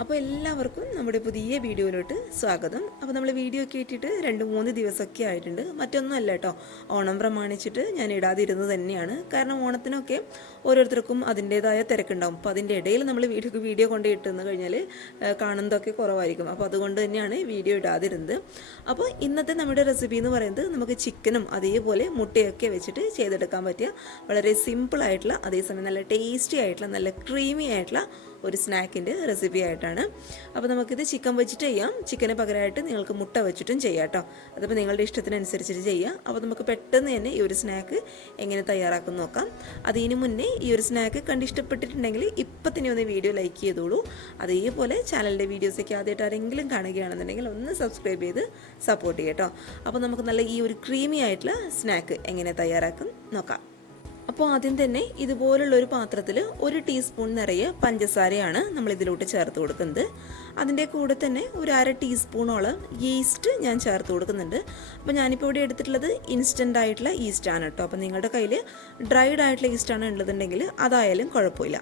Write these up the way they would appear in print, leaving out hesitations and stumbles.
അപ്പോൾ എല്ലാവർക്കും നമ്മുടെ പുതിയ വീഡിയോയിലോട്ട് സ്വാഗതം. അപ്പോൾ നമ്മൾ വീഡിയോ ഒക്കെ ഇട്ടിട്ട് 2-3 ദിവസമൊക്കെ ആയിട്ടുണ്ട്. മറ്റൊന്നുമല്ല കേട്ടോ, ഓണം പ്രമാണിച്ചിട്ട് ഞാൻ ഇടാതിരുന്നത് തന്നെയാണ്. കാരണം ഓണത്തിനൊക്കെ ഓരോരുത്തർക്കും അതിൻ്റേതായ തിരക്കുണ്ടാവും. അപ്പോൾ അതിൻ്റെ ഇടയിൽ നമ്മൾ വീഡിയോ കൊണ്ട് ഇട്ടെന്ന് കഴിഞ്ഞാൽ കാണുന്നതൊക്കെ കുറവായിരിക്കും. അപ്പോൾ അതുകൊണ്ട് തന്നെയാണ് വീഡിയോ ഇടാതിരുന്നത്. അപ്പോൾ ഇന്നത്തെ നമ്മുടെ റെസിപ്പി എന്ന് പറയുന്നത് നമുക്ക് ചിക്കനും അതേപോലെ മുട്ടയൊക്കെ വെച്ചിട്ട് ചെയ്തെടുക്കാൻ പറ്റിയ വളരെ സിമ്പിളായിട്ടുള്ള, അതേസമയം നല്ല ടേസ്റ്റി ആയിട്ടുള്ള, നല്ല ക്രീമി ആയിട്ടുള്ള ഒരു സ്നാക്കിൻ്റെ റെസിപ്പി ആയിട്ടാണ്. അപ്പോൾ നമുക്കിത് ചിക്കൻ വെച്ചിട്ട് ചെയ്യാം. ചിക്കന് പകരമായിട്ട് നിങ്ങൾക്ക് മുട്ട വെച്ചിട്ടും ചെയ്യാം കേട്ടോ. അതിപ്പോൾ നിങ്ങളുടെ ഇഷ്ടത്തിനനുസരിച്ചിട്ട് ചെയ്യാം. അപ്പോൾ നമുക്ക് പെട്ടെന്ന് തന്നെ ഈ ഒരു സ്നാക്ക് എങ്ങനെ തയ്യാറാക്കും നോക്കാം. അതിന് മുന്നേ ഈ ഒരു സ്നാക്ക് കണ്ടിഷ്ടപ്പെട്ടിട്ടുണ്ടെങ്കിൽ ഇപ്പം തന്നെ ഒന്ന് വീഡിയോ ലൈക്ക് ചെയ്തോളൂ. അതേപോലെ ചാനലിൻ്റെ വീഡിയോസൊക്കെ ആദ്യമായിട്ട് ആരെങ്കിലും കാണുകയാണെന്നുണ്ടെങ്കിൽ ഒന്ന് സബ്സ്ക്രൈബ് ചെയ്ത് സപ്പോർട്ട് ചെയ്യാം കേട്ടോ. അപ്പോൾ നമുക്ക് നല്ല ഈ ഒരു ക്രീമി ആയിട്ടുള്ള സ്നാക്ക് എങ്ങനെ തയ്യാറാക്കും നോക്കാം. അപ്പോൾ ആദ്യം തന്നെ ഇതുപോലുള്ളൊരു പാത്രത്തിൽ 1 ടീസ്പൂൺ നിറയെ പഞ്ചസാരയാണ് നമ്മൾ ഇതിലോട്ട് ചേർത്ത് കൊടുക്കുന്നത്. അതിൻ്റെ കൂടെ തന്നെ ഒരു 1/2 ടീസ്പൂണോളം ഈസ്റ്റ് ഞാൻ ചേർത്ത് കൊടുക്കുന്നുണ്ട്. അപ്പോൾ ഞാനിപ്പോൾ ഇവിടെ എടുത്തിട്ടുള്ളത് ഇൻസ്റ്റൻ്റ് ആയിട്ടുള്ള ഈസ്റ്റാണ് കേട്ടോ. അപ്പോൾ നിങ്ങളുടെ കയ്യിൽ ഡ്രൈഡ് ആയിട്ടുള്ള ഈസ്റ്റാണ് ഉള്ളതുണ്ടെങ്കിൽ അതായാലും കുഴപ്പമില്ല.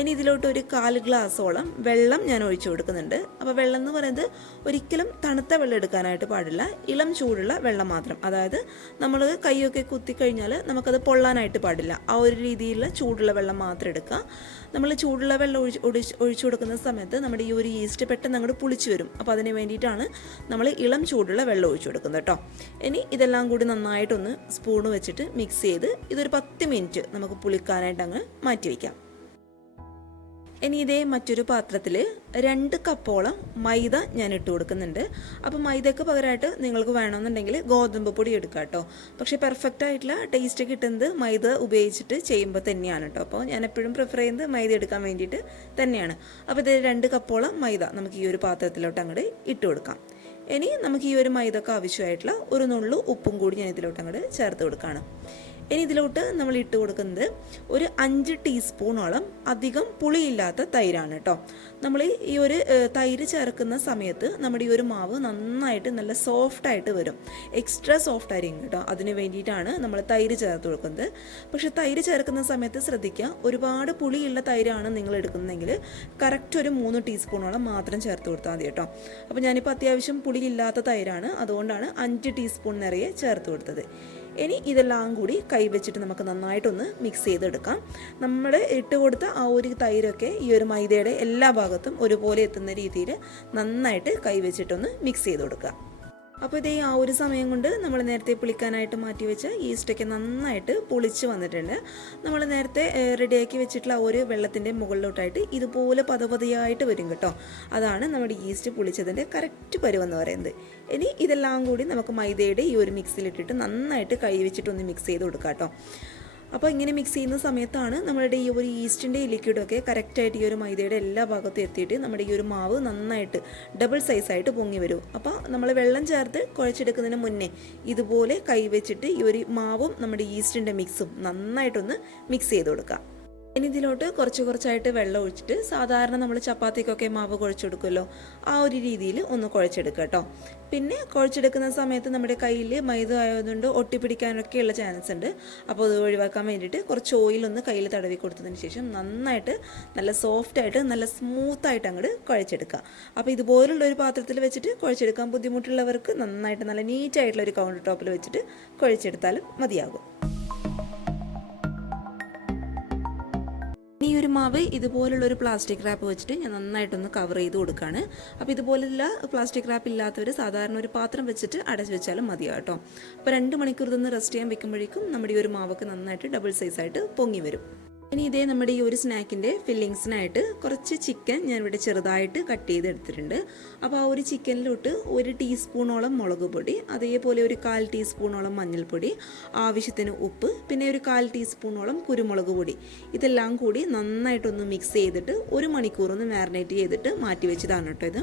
ഇനി ഇതിലോട്ട് ഒരു 1/4 ഗ്ലാസോളം വെള്ളം ഞാൻ ഒഴിച്ചു കൊടുക്കുന്നുണ്ട്. അപ്പോൾ വെള്ളം എന്ന് പറയുന്നത് ഒരിക്കലും തണുത്ത വെള്ളം എടുക്കാനായിട്ട് പാടില്ല, ഇളം ചൂടുള്ള വെള്ളം മാത്രം. അതായത് നമ്മൾ കൈയൊക്കെ കുത്തിക്കഴിഞ്ഞാൽ നമുക്കത് പൊള്ളാനായിട്ട് പാടില്ല. ആ ഒരു രീതിയിലുള്ള ചൂടുള്ള വെള്ളം മാത്രം എടുക്കുക. നമ്മൾ ചൂടുള്ള വെള്ളം ഒഴിച്ചു കൊടുക്കുന്ന സമയത്ത് നമ്മുടെ ഈ ഒരു ഈസ്റ്റ് പെട്ടെന്ന് അങ്ങോട്ട് പുളിച്ച് വരും. അപ്പോൾ അതിന് വേണ്ടിയിട്ടാണ് നമ്മൾ ഇളം ചൂടുള്ള വെള്ളം ഒഴിച്ചു കൊടുക്കുന്നത് കേട്ടോ. ഇനി ഇതെല്ലാം കൂടി നന്നായിട്ടൊന്ന് സ്പൂണ് വെച്ചിട്ട് മിക്സ് ചെയ്ത് ഇതൊരു 10 മിനിറ്റ് നമുക്ക് പുളിക്കാനായിട്ട് അങ്ങ് മാറ്റി വയ്ക്കാം. ഇനി ഇതേ മറ്റൊരു പാത്രത്തിൽ 2 കപ്പോളം മൈദ ഞാൻ ഇട്ട് കൊടുക്കുന്നുണ്ട്. അപ്പോൾ മൈദയ്ക്ക് പകരമായിട്ട് നിങ്ങൾക്ക് വേണമെന്നുണ്ടെങ്കിൽ ഗോതമ്പ് പൊടി എടുക്കാം കേട്ടോ. പക്ഷേ പെർഫെക്റ്റ് ആയിട്ടുള്ള ടേസ്റ്റ് കിട്ടുന്നത് മൈദ ഉപയോഗിച്ചിട്ട് ചെയ്യുമ്പോൾ തന്നെയാണ് കേട്ടോ. അപ്പോൾ ഞാൻ എപ്പോഴും പ്രിഫർ ചെയ്യുന്നത് മൈദ എടുക്കാൻ വേണ്ടിയിട്ട് തന്നെയാണ്. അപ്പോൾ ഇത് 2 കപ്പോളം മൈദ നമുക്ക് ഈ ഒരു പാത്രത്തിലോട്ട് അങ്ങോട്ട് ഇട്ട് കൊടുക്കാം. ഇനി നമുക്ക് ഈ ഒരു മൈദക്ക് ആവശ്യമായിട്ടുള്ള ഒരു നുള്ളു ഉപ്പും കൂടി ഞാൻ ഇതിലോട്ട് അങ്ങോട്ട് ചേർത്ത് കൊടുക്കുകയാണ്. ഇനി ഇതിലോട്ട് നമ്മൾ ഇട്ട് കൊടുക്കുന്നത് ഒരു 5 ടീസ്പൂണോളം അധികം പുളിയില്ലാത്ത തൈരാണ് കേട്ടോ. നമ്മൾ ഈ ഒരു തൈര് ചേർക്കുന്ന സമയത്ത് നമ്മുടെ ഈ ഒരു മാവ് നന്നായിട്ട് നല്ല സോഫ്റ്റായിട്ട് വരും. എക്സ്ട്രാ സോഫ്റ്റ് ആയിരിക്കും കേട്ടോ. അതിന് വേണ്ടിയിട്ടാണ് നമ്മൾ തൈര് ചേർത്ത് കൊടുക്കുന്നത്. പക്ഷേ തൈര് ചേർക്കുന്ന സമയത്ത് ശ്രദ്ധിക്കുക, ഒരുപാട് പുളിയുള്ള തൈരാണ് നിങ്ങൾ എടുക്കുന്നതെങ്കിൽ കറക്റ്റ് ഒരു 3 ടീസ്പൂണോളം മാത്രം ചേർത്ത് കൊടുത്താൽ മതി കേട്ടോ. അപ്പോൾ ഞാനിപ്പോൾ അത്യാവശ്യം പുളിയില്ലാത്ത തൈരാണ്, അതുകൊണ്ടാണ് 5 ടീസ്പൂൺ നിറയെ ചേർത്ത് കൊടുത്തത്. ഇനി ഇതെല്ലാം കൂടി കൈവച്ചിട്ട് നമുക്ക് നന്നായിട്ടൊന്ന് മിക്സ് ചെയ്തെടുക്കാം. നമ്മൾ ഇട്ട് കൊടുത്ത ആ ഒരു തൈരൊക്കെ ഈ ഒരു മൈദയുടെ എല്ലാ ഭാഗത്തും ഒരുപോലെ എത്തുന്ന രീതിയിൽ നന്നായിട്ട് കൈവച്ചിട്ടൊന്ന് മിക്സ് ചെയ്ത് കൊടുക്കുക. അപ്പോൾ ഇതേ ആ ഒരു സമയം കൊണ്ട് നമ്മൾ നേരത്തെ പുളിക്കാനായിട്ട് മാറ്റി വെച്ച ഈസ്റ്റൊക്കെ നന്നായിട്ട് പുളിച്ച് വന്നിട്ടുണ്ട്. നമ്മൾ നേരത്തെ റെഡിയാക്കി വെച്ചിട്ടുള്ള ആ ഒരു വെള്ളത്തിൻ്റെ മുകളിലോട്ടായിട്ട് ഇതുപോലെ പതപതയായിട്ട് വരും കേട്ടോ. അതാണ് നമ്മുടെ ഈസ്റ്റ് പുളിച്ചതിൻ്റെ കറക്റ്റ് പരുവെന്ന് പറയുന്നത്. ഇനി ഇതെല്ലാം കൂടി നമുക്ക് മൈദയുടെ ഈ ഒരു മിക്സിലിട്ടിട്ട് നന്നായിട്ട് കൈ വെച്ചിട്ടൊന്ന് മിക്സ് ചെയ്ത് കൊടുക്കാം കേട്ടോ. അപ്പോൾ ഇങ്ങനെ മിക്സ് ചെയ്യുന്ന സമയത്താണ് നമ്മുടെ ഈ ഒരു ഈസ്റ്റിൻ്റെ ലിക്വിഡൊക്കെ കറക്റ്റായിട്ട് ഈ ഒരു മൈദയുടെ എല്ലാ ഭാഗത്തും എത്തിയിട്ട് നമ്മുടെ ഈ ഒരു മാവ് നന്നായിട്ട് ഡബിൾ സൈസായിട്ട് പൊങ്ങി വരും. അപ്പോൾ നമ്മൾ വെള്ളം ചേർത്ത് കുഴച്ചെടുക്കുന്നതിന് മുന്നേ ഇതുപോലെ കൈവച്ചിട്ട് ഈ ഒരു മാവും നമ്മുടെ ഈസ്റ്റിൻ്റെ മിക്സും നന്നായിട്ടൊന്ന് മിക്സ് ചെയ്ത് കൊടുക്കുക. ഇനി ഇതിലോട്ട് കുറച്ചായിട്ട് വെള്ളം ഒഴിച്ചിട്ട് സാധാരണ നമ്മൾ ചപ്പാത്തിക്കൊക്കെ മാവ് കുഴച്ചെടുക്കുമല്ലോ, ആ ഒരു രീതിയിൽ ഒന്ന് കുഴച്ചെടുക്കുക കേട്ടോ. പിന്നെ കുഴച്ചെടുക്കുന്ന സമയത്ത് നമ്മുടെ കയ്യിൽ മൈദ ആയതുകൊണ്ട് ഒട്ടിപ്പിടിക്കാനൊക്കെയുള്ള ചാൻസ് ഉണ്ട്. അപ്പോൾ അത് ഒഴിവാക്കാൻ വേണ്ടിയിട്ട് കുറച്ച് ഓയിലൊന്ന് കയ്യിൽ തടവി കൊടുത്തതിന് ശേഷം നന്നായിട്ട് നല്ല സോഫ്റ്റായിട്ട് നല്ല സ്മൂത്തായിട്ട് അങ്ങോട്ട് കുഴച്ചെടുക്കുക. അപ്പോൾ ഇതുപോലുള്ള ഒരു പാത്രത്തിൽ വെച്ചിട്ട് കുഴച്ചെടുക്കാൻ ബുദ്ധിമുട്ടുള്ളവർക്ക് നന്നായിട്ട് നല്ല നീറ്റായിട്ടുള്ള ഒരു കൗണ്ടർ ടോപ്പിൽ വെച്ചിട്ട് കുഴച്ചെടുത്താലും മതിയാകും. ഈ ഒരു മാവ് ഇതുപോലുള്ളൊരു പ്ലാസ്റ്റിക് റാപ്പ് വെച്ചിട്ട് ഞാൻ നന്നായിട്ടൊന്ന് കവർ ചെയ്ത് കൊടുക്കുകയാണ്. അപ്പോൾ ഇതുപോലുള്ള പ്ലാസ്റ്റിക് റാപ്പ് ഇല്ലാത്തവർ സാധാരണ ഒരു പാത്രം വെച്ചിട്ട് അടച്ചു വെച്ചാലും മതിയാവും കേട്ടോ. അപ്പോൾ 2 മണിക്കൂർ ഇതൊന്ന് റെസ്റ്റ് ചെയ്യാൻ വെക്കുമ്പോഴേക്കും നമ്മുടെ ഈ ഒരു മാവൊക്കെ നന്നായിട്ട് ഡബിൾ സൈസായിട്ട് പൊങ്ങി വരും. ഇനി ഇതേ നമ്മുടെ ഈ ഒരു സ്നാക്കിൻ്റെ ഫില്ലിങ്സിനായിട്ട് കുറച്ച് ചിക്കൻ ഞാനിവിടെ ചെറുതായിട്ട് കട്ട് ചെയ്തെടുത്തിട്ടുണ്ട്. അപ്പോൾ ആ ഒരു ചിക്കനിലോട്ട് 1 ടീസ്പൂണോളം മുളക് പൊടി, അതേപോലെ ഒരു 1/4 ടീസ്പൂണോളം മഞ്ഞൾപ്പൊടി, ആവശ്യത്തിന് ഉപ്പ്, പിന്നെ ഒരു 1/4 ടീസ്പൂണോളം കുരുമുളക് പൊടി, ഇതെല്ലാം കൂടി നന്നായിട്ടൊന്ന് മിക്സ് ചെയ്തിട്ട് 1 മണിക്കൂറൊന്ന് മാരിനേറ്റ് ചെയ്തിട്ട് മാറ്റി വെച്ചതാണ് കേട്ടോ ഇത്.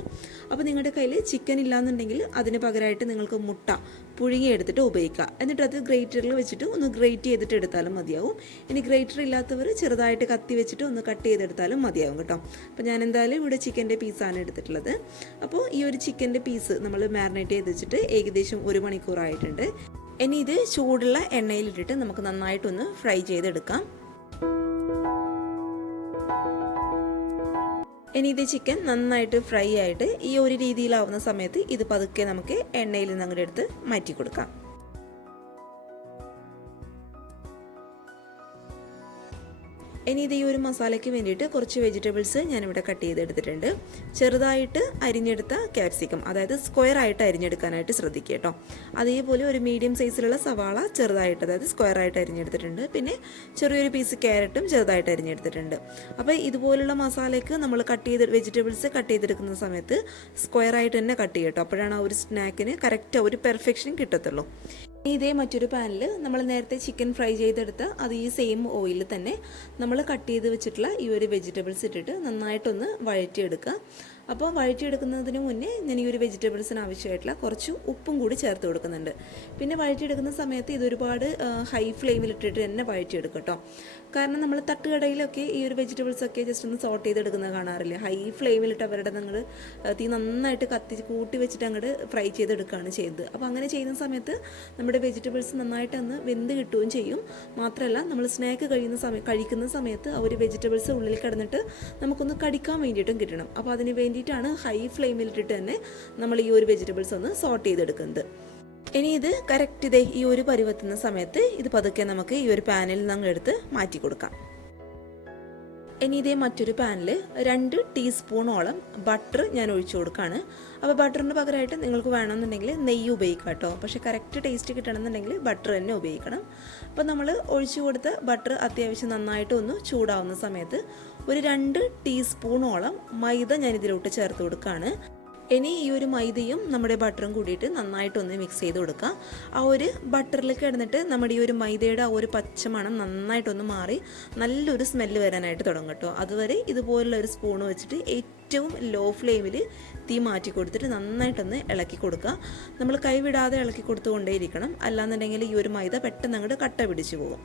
അപ്പോൾ നിങ്ങളുടെ കയ്യിൽ ചിക്കൻ ഇല്ലാന്നുണ്ടെങ്കിൽ അതിന് പകരമായിട്ട് നിങ്ങൾക്ക് മുട്ട പുഴുങ്ങിയെടുത്തിട്ട് ഉപയോഗിക്കുക. എന്നിട്ട് അത് ഗ്രേറ്ററിൽ വെച്ചിട്ട് ഒന്ന് ഗ്രേറ്റ് ചെയ്തിട്ട് എടുത്താലും മതിയാവും. ഇനി ഗ്രേറ്റർ ഇല്ലാത്തവർ ചെറുതായിട്ട് കത്തി വെച്ചിട്ട് ഒന്ന് കട്ട് ചെയ്തെടുത്താലും മതിയാവും കേട്ടോ. അപ്പോൾ ഞാൻ എന്തായാലും ഇവിടെ ചിക്കൻ്റെ പീസാണ് എടുത്തിട്ടുള്ളത്. അപ്പോൾ ഈ ഒരു ചിക്കൻ്റെ പീസ് നമ്മൾ മാരിനേറ്റ് ചെയ്ത് വെച്ചിട്ട് ഏകദേശം 1 മണിക്കൂറായിട്ടുണ്ട്. ഇനി ഇത് ചൂടുള്ള എണ്ണയിലിട്ടിട്ട് നമുക്ക് നന്നായിട്ടൊന്ന് ഫ്രൈ ചെയ്തെടുക്കാം. ഇനി ഇത് ചിക്കൻ നന്നായിട്ട് ഫ്രൈ ആയിട്ട് ഈ ഒരു രീതിയിലാവുന്ന സമയത്ത് ഇത് പതുക്കെ നമുക്ക് എണ്ണയിൽ നിന്ന് അങ്ങോട്ട് എടുത്ത് മാറ്റി കൊടുക്കാം. ഇനി ഇത് ഈ ഒരു മസാലയ്ക്ക് വേണ്ടിയിട്ട് കുറച്ച് വെജിറ്റബിൾസ് ഞാനിവിടെ കട്ട് ചെയ്തെടുത്തിട്ടുണ്ട്. ചെറുതായിട്ട് അരിഞ്ഞെടുത്ത ക്യാപ്സിക്കം, അതായത് സ്ക്വയർ ആയിട്ട് അരിഞ്ഞെടുക്കാനായിട്ട് ശ്രദ്ധിക്കുക കേട്ടോ. അതേപോലെ ഒരു മീഡിയം സൈസിലുള്ള സവാള ചെറുതായിട്ട്, അതായത് സ്ക്വയർ ആയിട്ട് അരിഞ്ഞെടുത്തിട്ടുണ്ട്. പിന്നെ ചെറിയൊരു പീസ് ക്യാരറ്റും ചെറുതായിട്ട് അരിഞ്ഞെടുത്തിട്ടുണ്ട്. അപ്പോൾ ഇതുപോലുള്ള മസാലയ്ക്ക് നമ്മൾ വെജിറ്റബിൾസ് കട്ട് ചെയ്തെടുക്കുന്ന സമയത്ത് സ്ക്വയർ ആയിട്ട് തന്നെ കട്ട് ചെയ്യട്ടോ. അപ്പോഴാണ് ആ ഒരു സ്നാക്കിന് കറക്റ്റ് ഒരു പെർഫെക്ഷൻ കിട്ടത്തുള്ളൂ. ഇതേ മറ്റൊരു പാനിൽ നമ്മൾ നേരത്തെ ചിക്കൻ ഫ്രൈ ചെയ്തെടുത്ത അതേ സെയിം ഓയിലിൽ തന്നെ നമ്മൾ കട്ട് ചെയ്ത് വെച്ചിട്ടുള്ള ഈ ഒരു വെജിറ്റബിൾസ് ഇട്ടിട്ട് നന്നായിട്ടൊന്ന് വഴറ്റിയെടുക്കുക. അപ്പോൾ വഴറ്റിയെടുക്കുന്നതിന് മുന്നേ ഞാൻ ഈ ഒരു വെജിറ്റബിൾസിന് ആവശ്യമായിട്ടുള്ള കുറച്ച് ഉപ്പും കൂടി ചേർത്ത് കൊടുക്കുന്നുണ്ട്. പിന്നെ വഴറ്റിയെടുക്കുന്ന സമയത്ത് ഇതൊരുപാട് ഹൈ ഫ്ലെയിമിലിട്ടിട്ട് തന്നെ വഴറ്റിയെടുക്കും കേട്ടോ. കാരണം നമ്മൾ തട്ടുകടയിലൊക്കെ ഈ ഒരു വെജിറ്റബിൾസൊക്കെ ജസ്റ്റ് ഒന്ന് സോട്ട് ചെയ്തെടുക്കുന്നത് കാണാറില്ല. ഹൈ ഫ്ലെയിമിലിട്ട് അവരുടെ നിങ്ങൾ തീ നന്നായിട്ട് കൂട്ടി വെച്ചിട്ട് അങ്ങോട്ട് ഫ്രൈ ചെയ്തെടുക്കുകയാണ് ചെയ്യുന്നത്. അപ്പോൾ അങ്ങനെ ചെയ്യുന്ന സമയത്ത് നമ്മുടെ വെജിറ്റബിൾസ് നന്നായിട്ടൊന്ന് വെന്ത് കിട്ടുകയും ചെയ്യും. മാത്രമല്ല നമ്മൾ സ്നാക്ക് കഴിക്കുന്ന സമയത്ത് ആ ഒരു വെജിറ്റബിൾസ് ഉള്ളിൽ കിടന്നിട്ട് നമുക്കൊന്ന് കടിക്കാൻ വേണ്ടിയിട്ടും കിട്ടണം. അപ്പോൾ അതിന് വേണ്ടിയിട്ടാണ് ഹൈ ഫ്ലെയിമിലിട്ടിട്ട് തന്നെ നമ്മൾ ഈ ഒരു വെജിറ്റബിൾസ് ഒന്ന് സോട്ട് ചെയ്തെടുക്കുന്നത്. ഇനി ഇത് കറക്റ്റ് ഇതേ ഈ ഒരു പരുവത്തുന്ന സമയത്ത് ഇത് പതുക്കെ നമുക്ക് ഈ ഒരു പാനിൽ നിന്ന് എടുത്ത് മാറ്റി കൊടുക്കാം. ഇനി ഇതേ മറ്റൊരു പാനിൽ 2 ടീസ്പൂണോളം ബട്ടർ ഞാൻ ഒഴിച്ചു കൊടുക്കുകയാണ്. അപ്പോൾ ബട്ടറിന് പകരമായിട്ട് നിങ്ങൾക്ക് വേണമെന്നുണ്ടെങ്കിൽ നെയ്യ് ഉപയോഗിക്കാം കേട്ടോ. പക്ഷേ കറക്റ്റ് ടേസ്റ്റ് കിട്ടണമെന്നുണ്ടെങ്കിൽ ബട്ടർ തന്നെ ഉപയോഗിക്കണം. അപ്പോൾ നമ്മൾ ഒഴിച്ചു കൊടുത്ത ബട്ടർ അത്യാവശ്യം നന്നായിട്ട് ഒന്ന് ചൂടാവുന്ന സമയത്ത് ഒരു 2 ടീസ്പൂണോളം മൈദ ഞാൻ ഇതിലോട്ട് ചേർത്ത് കൊടുക്കുകയാണ്. ഇനി ഈ ഒരു മൈദയും നമ്മുടെ ബട്ടറും കൂടിയിട്ട് നന്നായിട്ടൊന്ന് മിക്സ് ചെയ്ത് കൊടുക്കുക. ആ ഒരു ബട്ടറിൽ കിടന്നിട്ട് നമ്മുടെ ഈ ഒരു മൈദയുടെ ആ ഒരു പച്ചമണം നന്നായിട്ടൊന്ന് മാറി നല്ലൊരു സ്മെല്ല് വരാനായിട്ട് തുടങ്ങും കേട്ടോ. അതുവരെ ഇതുപോലുള്ള ഒരു സ്പൂൺ വെച്ചിട്ട് ഏറ്റവും ലോ ഫ്ലെയിമിൽ തീ മാറ്റി കൊടുത്തിട്ട് നന്നായിട്ടൊന്ന് ഇളക്കി കൊടുക്കുക. നമ്മൾ കൈവിടാതെ ഇളക്കി കൊടുത്തുകൊണ്ടേയിരിക്കണം. അല്ലാന്നുണ്ടെങ്കിൽ ഈ ഒരു മൈദ പെട്ടെന്ന് അങ്ങോട്ട് കട്ട പിടിച്ചു പോകും.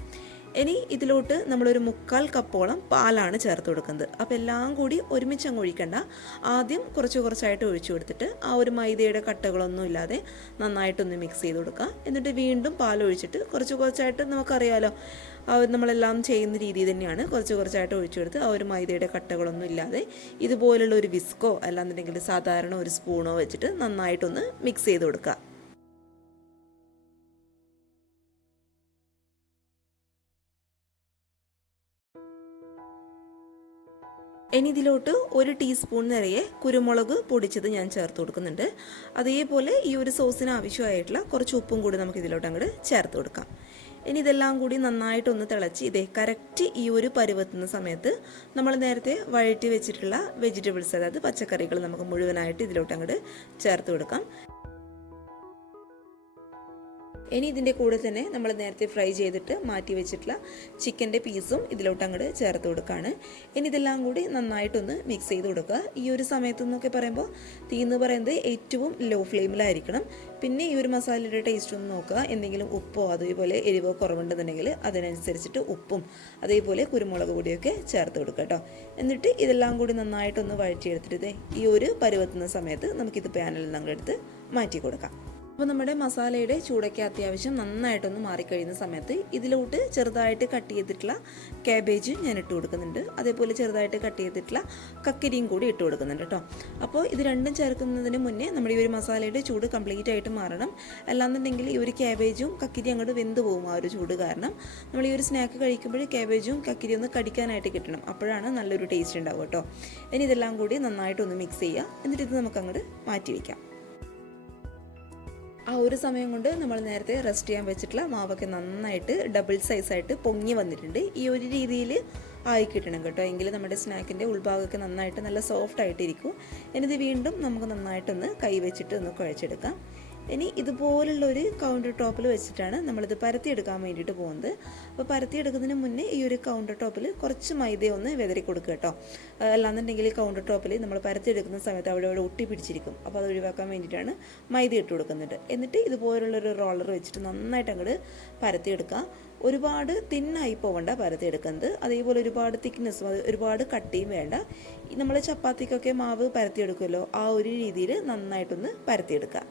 ഇനി ഇതിലോട്ട് നമ്മളൊരു 1/4 കപ്പോളം പാലാണ് ചേർത്ത് കൊടുക്കുന്നത്. അപ്പോൾ എല്ലാം കൂടി ഒരുമിച്ച് അങ്ങ് ഒഴിക്കണ്ട. ആദ്യം കുറച്ചായിട്ട് ഒഴിച്ചു കൊടുത്തിട്ട് ആ ഒരു മൈദയുടെ കട്ടകളൊന്നും ഇല്ലാതെ നന്നായിട്ടൊന്ന് മിക്സ് ചെയ്ത് കൊടുക്കുക. എന്നിട്ട് വീണ്ടും പാലൊഴിച്ചിട്ട് കുറച്ചായിട്ട് നമുക്കറിയാലോ നമ്മളെല്ലാം ചെയ്യുന്ന രീതി തന്നെയാണ്. കുറച്ചായിട്ട് ഒഴിച്ചു കൊടുത്ത് ആ ഒരു മൈദയുടെ കട്ടകളൊന്നും ഇല്ലാതെ ഇതുപോലുള്ള ഒരു വിസ്കോ അല്ലാന്നുണ്ടെങ്കിൽ സാധാരണ ഒരു സ്പൂണോ വെച്ചിട്ട് നന്നായിട്ടൊന്ന് മിക്സ് ചെയ്ത് കൊടുക്കുക. ഇനി ഇതിലോട്ട് 1 ടീസ്പൂൺ നിറയെ കുരുമുളക് പൊടിച്ചത് ഞാൻ ചേർത്ത് കൊടുക്കുന്നുണ്ട്. അതേപോലെ ഈ ഒരു സോസിന് ആവശ്യമായിട്ടുള്ള കുറച്ച് ഉപ്പും കൂടി നമുക്ക് ഇതിലോട്ട് അങ്ങോട്ട് ചേർത്ത് കൊടുക്കാം. ഇനി ഇതെല്ലാം കൂടി നന്നായിട്ടൊന്ന് തിളച്ച് ഇതേ കറക്റ്റ് ഈ ഒരു പരുവത്തുന്ന സമയത്ത് നമ്മൾ നേരത്തെ വഴറ്റി വെച്ചിട്ടുള്ള വെജിറ്റബിൾസ്, അതായത് പച്ചക്കറികൾ നമുക്ക് മുഴുവനായിട്ട് ഇതിലോട്ട് അങ്ങോട്ട് ചേർത്ത് കൊടുക്കാം. ഇനി ഇതിൻ്റെ കൂടെ തന്നെ നമ്മൾ നേരത്തെ ഫ്രൈ ചെയ്തിട്ട് മാറ്റി വെച്ചിട്ടുള്ള ചിക്കൻ്റെ പീസും ഇതിലോട്ട് അങ്ങോട്ട് ചേർത്ത് കൊടുക്കുകയാണ്. ഇനി ഇതെല്ലാം കൂടി നന്നായിട്ടൊന്ന് മിക്സ് ചെയ്ത് കൊടുക്കുക. ഈ ഒരു സമയത്ത് എന്നൊക്കെ പറയുമ്പോൾ തീ എന്ന് പറയുന്നത് ഏറ്റവും ലോ ഫ്ലെയിമിലായിരിക്കണം. പിന്നെ ഈ ഒരു മസാലയുടെ ടേസ്റ്റ് ഒന്ന് നോക്കുക. എന്തെങ്കിലും ഉപ്പോ അതേപോലെ എരിവോ കുറവുണ്ടെന്നുണ്ടെങ്കിൽ അതിനനുസരിച്ചിട്ട് ഉപ്പും അതേപോലെ കുരുമുളക് പൊടിയൊക്കെ ചേർത്ത് കൊടുക്കുക കേട്ടോ. എന്നിട്ട് ഇതെല്ലാം കൂടി നന്നായിട്ടൊന്ന് വഴറ്റിയെടുത്തിട്ട് ഈ ഒരു പരുവത്തുന്ന സമയത്ത് നമുക്കിത് പാനിൽ നിന്ന് അങ്ങോട്ട് എടുത്ത് മാറ്റി കൊടുക്കാം. അപ്പോൾ നമ്മുടെ മസാലയുടെ ചൂടൊക്കെ അത്യാവശ്യം നന്നായിട്ടൊന്ന് മാറിക്കഴിയുന്ന സമയത്ത് ഇതിലോട്ട് ചെറുതായിട്ട് കട്ട് ചെയ്തിട്ടുള്ള കാബേജ് ഞാൻ ഇട്ട് കൊടുക്കുന്നുണ്ട്. അതേപോലെ ചെറുതായിട്ട് കട്ട് ചെയ്തിട്ടുള്ള കക്കരിയും കൂടി ഇട്ട് കൊടുക്കുന്നുണ്ട് കേട്ടോ. അപ്പോൾ ഇത് രണ്ടും ചേർക്കുന്നതിന് മുന്നേ നമ്മുടെ ഈ ഒരു മസാലയുടെ ചൂട് കംപ്ലീറ്റ് ആയിട്ട് മാറണം. അല്ലാന്നുണ്ടെങ്കിൽ ഈ ഒരു കാബേജും കക്കിരി അങ്ങോട്ട് വെന്ത് പോകും ആ ഒരു ചൂട് കാരണം. നമ്മൾ ഈ ഒരു സ്നാക്ക് കഴിക്കുമ്പോൾ കാബേജും കക്കിരിയും ഒന്ന് കടിക്കാനായിട്ട് കിട്ടണം. അപ്പോഴാണ് നല്ലൊരു ടേസ്റ്റ് ഉണ്ടാവുക കേട്ടോ. ഇനി ഇതെല്ലാം കൂടി നന്നായിട്ടൊന്ന് മിക്സ് ചെയ്യുക. എന്നിട്ട് ഇത് നമുക്ക് അങ്ങോട്ട് മാറ്റി വയ്ക്കാം. ആ ഒരു സമയം കൊണ്ട് നമ്മൾ നേരത്തെ റെസ്റ്റ് ചെയ്യാൻ വെച്ചിട്ടുള്ള മാവൊക്കെ നന്നായിട്ട് ഡബിൾ സൈസായിട്ട് പൊങ്ങി വന്നിട്ടുണ്ട്. ഈ ഒരു രീതിയിൽ ആയി കിട്ടണം കേട്ടോ. എങ്കിൽ നമ്മുടെ സ്നാക്കിൻ്റെ ഉൾഭാഗമൊക്കെ നന്നായിട്ട് നല്ല സോഫ്റ്റ് ആയിട്ടിരിക്കും. എന്നിത് വീണ്ടും നമുക്ക് നന്നായിട്ടൊന്ന് കൈ വെച്ചിട്ട് ഒന്ന് കുഴച്ചെടുക്കാം. ഇനി ഇതുപോലുള്ളൊരു കൗണ്ടർ ടോപ്പിൽ വെച്ചിട്ടാണ് നമ്മളിത് പരത്തിയെടുക്കാൻ വേണ്ടിയിട്ട് പോകുന്നത്. അപ്പോൾ പരത്തിയെടുക്കുന്നതിന് മുന്നേ ഈ ഒരു കൗണ്ടർ ടോപ്പിൽ കുറച്ച് മൈദ ഒന്ന് വിതറി കൊടുക്കുക കേട്ടോ. അല്ലാന്നുണ്ടെങ്കിൽ കൗണ്ടർ ടോപ്പിൽ നമ്മൾ പരത്തിയെടുക്കുന്ന സമയത്ത് അവിടെ ഒട്ടി പിടിച്ചിരിക്കും. അപ്പോൾ അത് ഒഴിവാക്കാൻ വേണ്ടിയിട്ടാണ് മൈദ ഇട്ട് കൊടുക്കുന്നത്. എന്നിട്ട് ഇതുപോലുള്ളൊരു റോളർ വെച്ചിട്ട് നന്നായിട്ട് അങ്ങോട്ട് പരത്തിയെടുക്കുക. ഒരുപാട് തിന്നായി പോകണ്ട പരത്തിയെടുക്കുന്നത്. അതേപോലെ ഒരുപാട് തിക്നെസ്സും ഒരുപാട് കട്ടിയും വേണ്ട. നമ്മൾ ചപ്പാത്തിക്കൊക്കെ മാവ് പരത്തിയെടുക്കുമല്ലോ, ആ ഒരു രീതിയിൽ നന്നായിട്ടൊന്ന് പരത്തിയെടുക്കുക.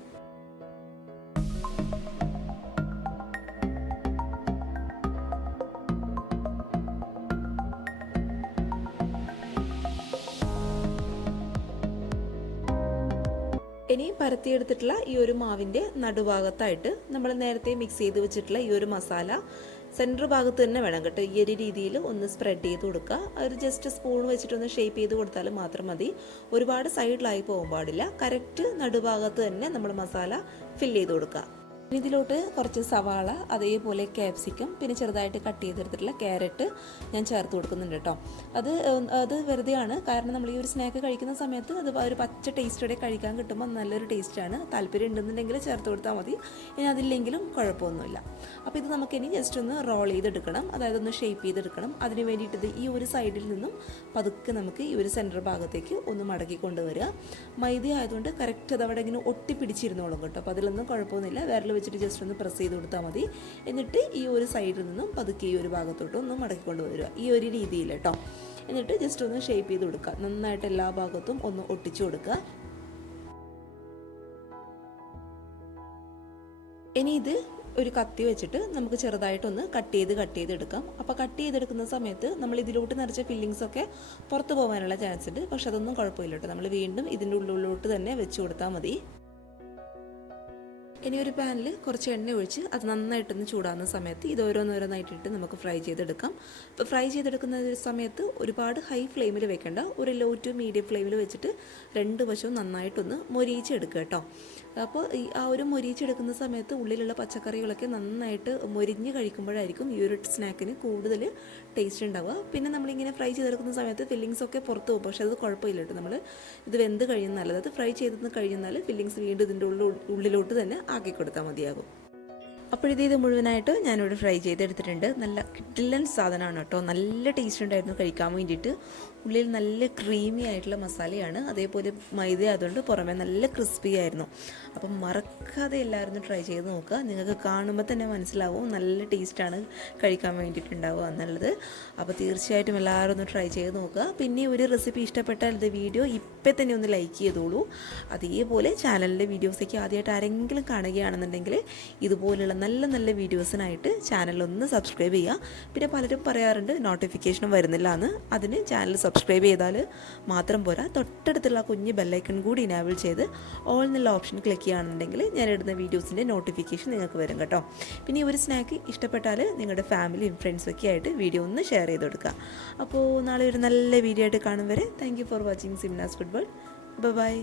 ഇനി പരത്തിയെടുത്തിട്ടുള്ള ഈ ഒരു മാവിൻ്റെ നടുഭാഗത്തായിട്ട് നമ്മൾ നേരത്തെ മിക്സ് ചെയ്ത് വെച്ചിട്ടുള്ള ഈ ഒരു മസാല സെൻറ്റർ ഭാഗത്ത് തന്നെ വേണം കേട്ടോ. ഈ ഒരു രീതിയിൽ ഒന്ന് സ്പ്രെഡ് ചെയ്ത് കൊടുക്കുക. ഒരു ജസ്റ്റ് സ്പൂൺ വെച്ചിട്ടൊന്ന് ഷേപ്പ് ചെയ്ത് കൊടുത്താൽ മാത്രം മതി. ഒരുപാട് സൈഡിലായി പോകാൻ പാടില്ല. കറക്റ്റ് നടുഭാഗത്ത് തന്നെ നമ്മൾ മസാല ഫില്ല് ചെയ്ത് കൊടുക്കുക. ഇതിലോട്ട് കുറച്ച് സവാള, അതേപോലെ ക്യാപ്സിക്കം, പിന്നെ ചെറുതായിട്ട് കട്ട് ചെയ്തെടുത്തിട്ടുള്ള ക്യാരറ്റ് ഞാൻ ചേർത്ത് കൊടുക്കുന്നുണ്ട് കേട്ടോ. അത് വെറുതെയാണ്, കാരണം നമ്മൾ ഈ ഒരു സ്നാക്ക് കഴിക്കുന്ന സമയത്ത് അത് ഒരു പച്ച ടേസ്റ്റോടെ കഴിക്കാൻ കിട്ടുമ്പോൾ നല്ലൊരു ടേസ്റ്റാണ്. താല്പര്യം ഉണ്ടെന്നുണ്ടെങ്കിൽ ചേർത്ത് കൊടുത്താൽ മതി, ഇനി അതില്ലെങ്കിലും കുഴപ്പമൊന്നുമില്ല. അപ്പോൾ ഇത് നമുക്കിനി ജസ്റ്റ് ഒന്ന് റോൾ ചെയ്തെടുക്കണം, അതായത് ഒന്ന് ഷേപ്പ് ചെയ്തെടുക്കണം. അതിന് വേണ്ടിയിട്ട് ഈ ഒരു സൈഡിൽ നിന്നും പതുക്കെ നമുക്ക് ഈ ഒരു സെൻറ്റർ ഭാഗത്തേക്ക് ഒന്ന് മടക്കി കൊണ്ടുവരിക. മൈദ ആയതുകൊണ്ട് കറക്റ്റ് അത് അവിടെ ഇങ്ങനെ ഒട്ടിപ്പിടിച്ചിരുന്നോളും കേട്ടോ. അപ്പോൾ അതിലൊന്നും കുഴപ്പമൊന്നുമില്ല. വിരൽ വെച്ചിട്ട് ജസ്റ്റ് ഒന്ന് പ്രസ് ചെയ്ത് കൊടുത്താൽ മതി. എന്നിട്ട് ഈ ഒരു സൈഡിൽ നിന്നും പതുക്കെ ഈ ഒരു ഭാഗത്തോട്ട് ഒന്ന് മടക്കിക്കൊണ്ട് വരിക, ഈ ഒരു രീതിയിൽ കേട്ടോ. എന്നിട്ട് ജസ്റ്റ് ഒന്ന് ഷേപ്പ് ചെയ്ത് കൊടുക്കുക. നന്നായിട്ട് എല്ലാ ഭാഗത്തും ഒന്ന് ഒട്ടിച്ചു കൊടുക്കുക. ഇനി ഇത് ഒരു കത്തി വെച്ചിട്ട് നമുക്ക് ചെറുതായിട്ടൊന്ന് കട്ട് ചെയ്ത് എടുക്കാം. അപ്പോൾ കട്ട് ചെയ്തെടുക്കുന്ന സമയത്ത് നമ്മൾ ഇതിലോട്ട് നിറച്ച ഫില്ലിങ്സ് ഒക്കെ പുറത്ത് പോകാനുള്ള ചാൻസ് ഉണ്ട്. പക്ഷെ അതൊന്നും കുഴപ്പമില്ല കേട്ടോ. നമ്മൾ വീണ്ടും ഇതിൻ്റെ ഉള്ളിലോട്ട് തന്നെ വെച്ച് കൊടുത്താൽ മതി. ഇനി ഒരു പാനിൽ കുറച്ച് എണ്ണ ഒഴിച്ച് അത് നന്നായിട്ടൊന്ന് ചൂടാകുന്ന സമയത്ത് ഇത് ഓരോന്നോരോന്നായിട്ടിട്ട് നമുക്ക് ഫ്രൈ ചെയ്തെടുക്കാം. അപ്പോൾ ഫ്രൈ ചെയ്തെടുക്കുന്ന സമയത്ത് ഒരുപാട് ഹൈ ഫ്ലെയിമിൽ വെക്കേണ്ട, ഒരു ലോ ടു മീഡിയം ഫ്ലെയിമിൽ വെച്ചിട്ട് രണ്ട് വശവും നന്നായിട്ടൊന്ന് മൊരിയിച്ചെടുക്കുക കേട്ടോ. അപ്പോൾ ആ ഒരു മൊരിയിച്ചെടുക്കുന്ന സമയത്ത് ഉള്ളിലുള്ള പച്ചക്കറികളൊക്കെ നന്നായിട്ട് മൊരിഞ്ഞ് കഴിക്കുമ്പോഴായിരിക്കും ഈ ഒരു സ്നാക്കിന് കൂടുതൽ ടേസ്റ്റ് ഉണ്ടാവുക. പിന്നെ നമ്മളിങ്ങനെ ഫ്രൈ ചെയ്തെടുക്കുന്ന സമയത്ത് ഫില്ലിങ്സ് ഒക്കെ പുറത്ത് പോകും, പക്ഷേ അത് കുഴപ്പമില്ല കേട്ടോ. നമ്മൾ ഇത് വെന്ത് കഴിയുന്ന നല്ലത്. അത് ഫ്രൈ ചെയ്തെന്ന് കഴിയുന്നാൽ ഫില്ലിങ്സ് വീണ്ടും ഇതിൻ്റെ ഉള്ളിലോട്ട് തന്നെ ആക്കി കൊടുത്താൽ മതിയാകും. അപ്പോഴിത് മുഴുവനായിട്ട് ഞാനിവിടെ ഫ്രൈ ചെയ്തെടുത്തിട്ടുണ്ട്. നല്ല കിഡിലൻ സാധനമാണ് കേട്ടോ. നല്ല ടേസ്റ്റ് ഉണ്ടായിരുന്നു കഴിക്കാൻ വേണ്ടിയിട്ട്. ഉള്ളിൽ നല്ല ക്രീമി ആയിട്ടുള്ള മസാലയാണ്, അതേപോലെ മൈദ ആയതുകൊണ്ട് പുറമേ നല്ല ക്രിസ്പി ആയിരുന്നു. അപ്പം മറക്കാതെ എല്ലാവരും ട്രൈ ചെയ്ത് നോക്കുക. നിങ്ങൾക്ക് കാണുമ്പോൾ തന്നെ മനസ്സിലാവും നല്ല ടേസ്റ്റാണ് കഴിക്കാൻ വേണ്ടിയിട്ടുണ്ടാവുക എന്നുള്ളത്. അപ്പോൾ തീർച്ചയായിട്ടും എല്ലാവരും ഒന്ന് ട്രൈ ചെയ്ത് നോക്കുക. പിന്നെ ഒരു റെസിപ്പി ഇഷ്ടപ്പെട്ടാൽ ഇത് വീഡിയോ ഇപ്പം തന്നെ ഒന്ന് ലൈക്ക് ചെയ്തോളൂ. അതേപോലെ ചാനലിലെ വീഡിയോസൊക്കെ ആദ്യമായിട്ട് ആരെങ്കിലും കാണുകയാണെന്നുണ്ടെങ്കിൽ ഇതുപോലുള്ള നല്ല നല്ല വീഡിയോസിനായിട്ട് ചാനലൊന്ന് സബ്സ്ക്രൈബ് ചെയ്യുക. പിന്നെ പലരും പറയാറുണ്ട് നോട്ടിഫിക്കേഷനും വരുന്നില്ല എന്ന്. അതിന് ചാനൽ സബ്സ്ക്രൈബ് ചെയ്താൽ മാത്രം പോരാ, തൊട്ടടുത്തുള്ള കുഞ്ഞ് ബെല്ലൈക്കൺ കൂടി ഇനാബിൾ ചെയ്ത് ഓൾ എന്നുള്ള ഓപ്ഷൻ ക്ലിക്ക് ചെയ്യുകയാണെന്നുണ്ടെങ്കിൽ ഞാനിടുന്ന വീഡിയോസിൻ്റെ നോട്ടിഫിക്കേഷൻ നിങ്ങൾക്ക് വരും കേട്ടോ. പിന്നെ ഈ ഒരു സ്നാക്ക് ഇഷ്ടപ്പെട്ടാൽ നിങ്ങളുടെ ഫാമിലിയും ഫ്രണ്ട്സൊക്കെ ആയിട്ട് വീഡിയോ ഒന്ന് ഷെയർ ചെയ്ത് കൊടുക്കുക. അപ്പോൾ നാളെ ഒരു നല്ല വീഡിയോ ആയിട്ട് കാണും വരെ thank you for watching Simnas food world. By.